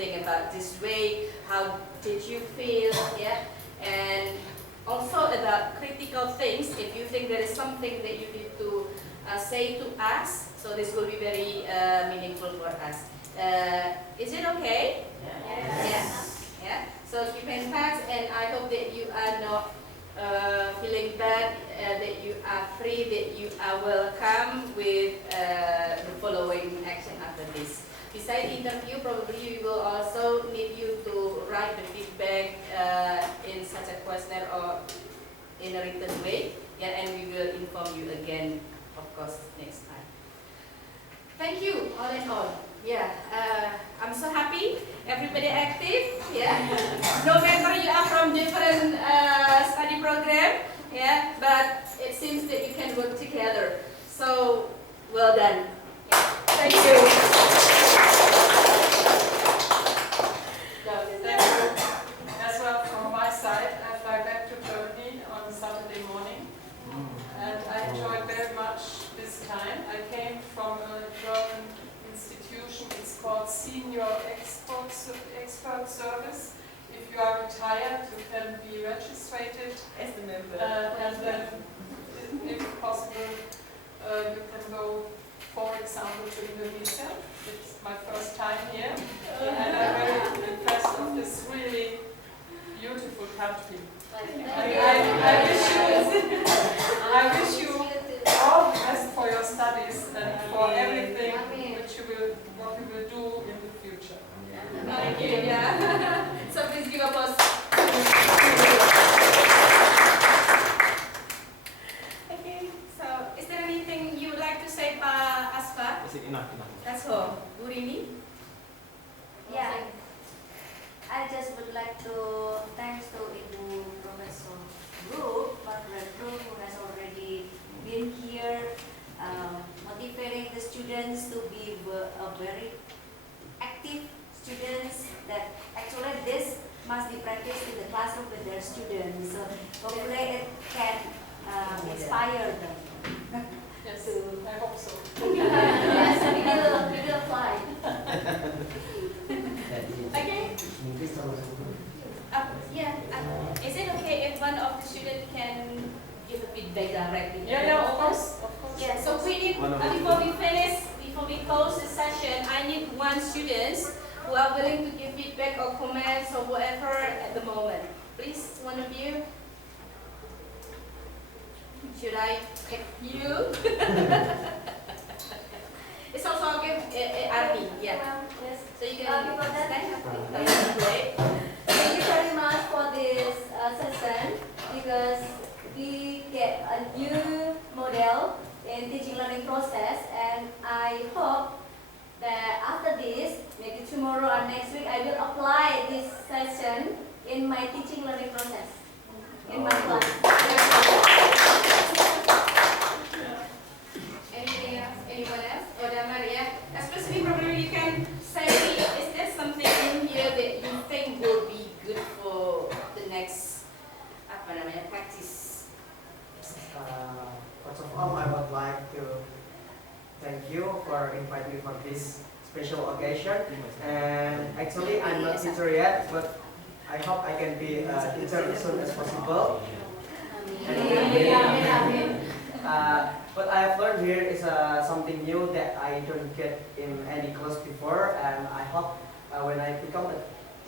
think about this way? How did you feel? Yeah, and also about critical things. If you think there is something that you need to say to us, so this will be very meaningful for us. Is it okay? Yes. Yeah. So keep in touch, and I hope that you are not feeling bad, that you are free, that you are welcome with the following action after this. Besides interview, probably we will also need you to write the feedback in such a questionnaire or in a written way. Yeah, and we will inform you again, of course, next time. Thank you, all in all. Yeah, I'm so happy. Everybody active. Yeah, no matter you are from different study program. Yeah, but it seems that you can work together. So well done. Yeah. Thank you. Thank you as well from my side. I fly back to Germany on Saturday morning, and I enjoyed very much this time. I came from a German institution. It's called Senior Expert Service. If you are retired, you can be registered As the member. and then, if possible, you can go, for example, to Indonesia. It's my first time here, and I'm very impressed of this really beautiful country. I wish you all the best for your studies and for everything what you will do in the future. Thank you. Yeah. So please give applause. Okay. So is there anything you would like to say, Pak Asfa? Enough. That's all. Bu Rini? Yeah. I just would like to thanks to Ibu Professor Group, Margaret Group, who has already been here, motivating the students to be a very active students. That actually this must be practiced in the classroom with their students. So hopefully it can inspire them. Yes, I hope so. Yes, we will apply. Okay. Yeah. Is it okay if one of the students can give a feedback directly? Yeah, of course. Yeah. So we need before we close the session, I need one student who are willing to give feedback or comments or whatever at the moment. Please, one of you. Should I pick you? It's also okay, Arti. Yeah. Yes. So you can Before that, stand. thank you very much for this session, because we get a new model in teaching learning process, and I hope that after this, maybe tomorrow or next week, I will apply this session in my teaching learning process, in my class. Anything else? Anyone else? Maria, especially probably you can say, is there something in here that you think will be good for the next practice? First of all, I would like to thank you for inviting me for this special occasion. And actually, I'm not teacher yet, but I hope I can be a teacher as soon as possible. What I have learned here is something new that I don't get in any class before, and I hope when I become a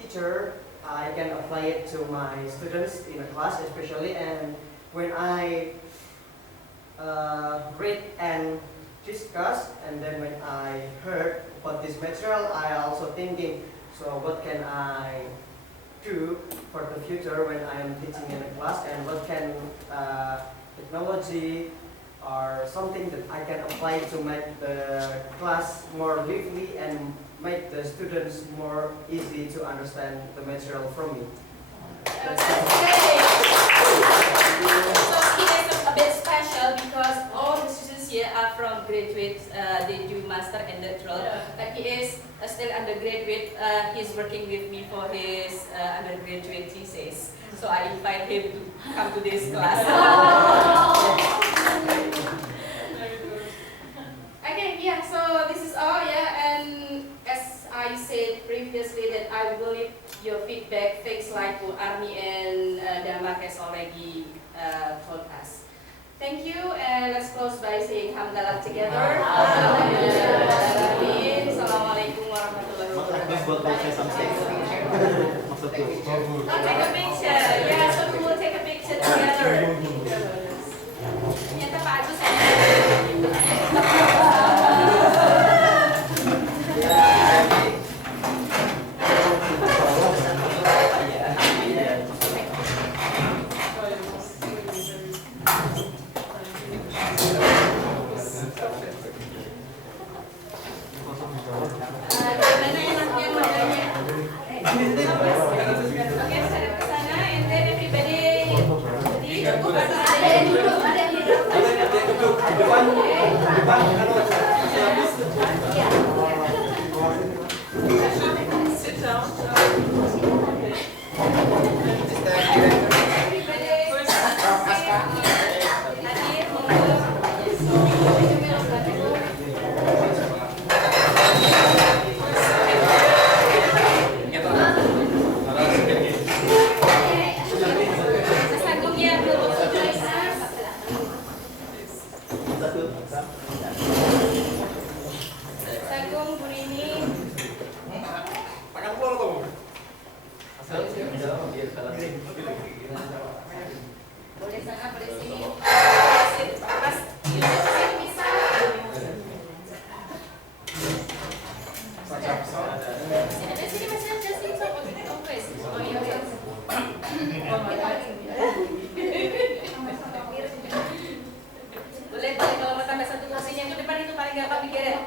teacher, I can apply it to my students in a class especially, and when I read and discuss, and then when I heard about this material, I also thinking, so what can I do for the future when I am teaching in a class, and what can technology or something that I can apply to make the class more lively and make the students more easy to understand the material from me. That's great. So it is a bit special because all the students here are from graduates. They do master and doctoral, but he is still undergraduate. He's working with me for his undergraduate thesis. So I invite him to come to this class. Okay, yeah, so this is all, yeah, and as I said previously that I will need your feedback, things like what Army and Damar has already told us. Thank you, and let's close by saying hamdalah together. Amin. Assalamualaikum warahmatullahi wabarakatuh. Oh, take a picture. Yeah, so we will take a picture together. Ternyata Pak Agus gimana enaknya modelnya? Oke, saya ke sana, and then everybody jadi ada yang duduk, ada yang duduk. Sit down. Sagung Burini. Boleh sana, boleh sini. Mas, sini bisa. Ada sini masih ada sini so office. Oh iya. Boleh kalau mau tambah satu kursinya yang ke depan itu paling gampang dikirim.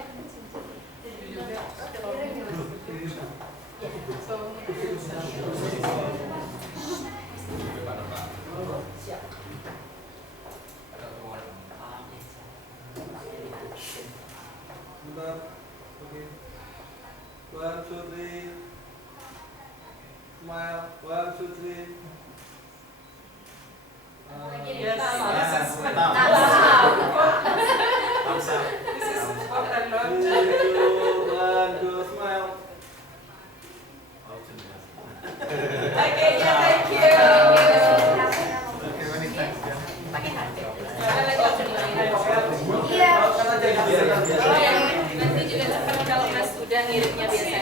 Okay. 1, 2, 3. Smile. 1, 2, 3. Yes, this is what I learned. 1, 2, smile. Oke, ya, thank you. Pakai hati. Ada lagi option lain. Iya. Oh, yang nanti juga seperti kalau Mas udah ngirimnya biasanya.